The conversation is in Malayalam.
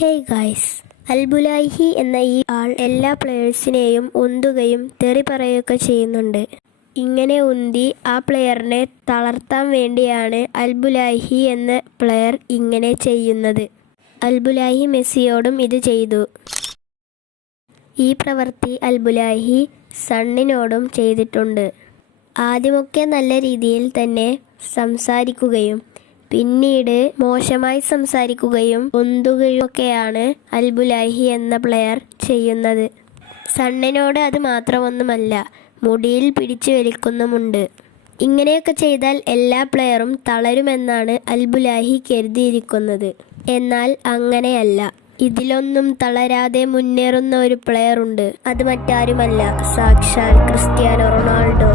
ഹേയ് ഗായ്സ്, അൽബുലൈഹി എന്ന ഈ ആൾ എല്ലാ പ്ലെയേഴ്സിനെയും ഉന്തുകയും തെറി പറയുകയൊക്കെ ചെയ്യുന്നുണ്ട്. ഇങ്ങനെ ഉന്തി ആ പ്ലെയറിനെ തളർത്താൻ വേണ്ടിയാണ് അൽബുലൈഹി എന്ന പ്ലെയർ ഇങ്ങനെ ചെയ്യുന്നത്. അൽബുലൈഹി മെസ്സിയോടും ഇത് ചെയ്തു. ഈ പ്രവൃത്തി അൽബുലൈഹി സണ്ണിനോടും ചെയ്തിട്ടുണ്ട്. ആദ്യമൊക്കെ നല്ല രീതിയിൽ തന്നെ സംസാരിക്കുകയും പിന്നീട് മോശമായി സംസാരിക്കുകയും ഒക്കെയാണ് അൽബുലൈഹി എന്ന പ്ലെയർ ചെയ്യുന്നത്. സണ്ണിനോട് അത് മാത്രമൊന്നുമല്ല, മുടിയിൽ പിടിച്ചു വലിക്കുന്നുമുണ്ട്. ഇങ്ങനെയൊക്കെ ചെയ്താൽ എല്ലാ പ്ലെയറും തളരുമെന്നാണ് അൽബുലൈഹി കരുതിയിരിക്കുന്നത്. എന്നാൽ അങ്ങനെയല്ല. ഇതിലൊന്നും തളരാതെ മുന്നേറുന്ന ഒരു പ്ലെയർ ഉണ്ട്. അത് മറ്റാരുമല്ല, സാക്ഷാൽ ക്രിസ്ത്യാനോ റൊണാൾഡോ.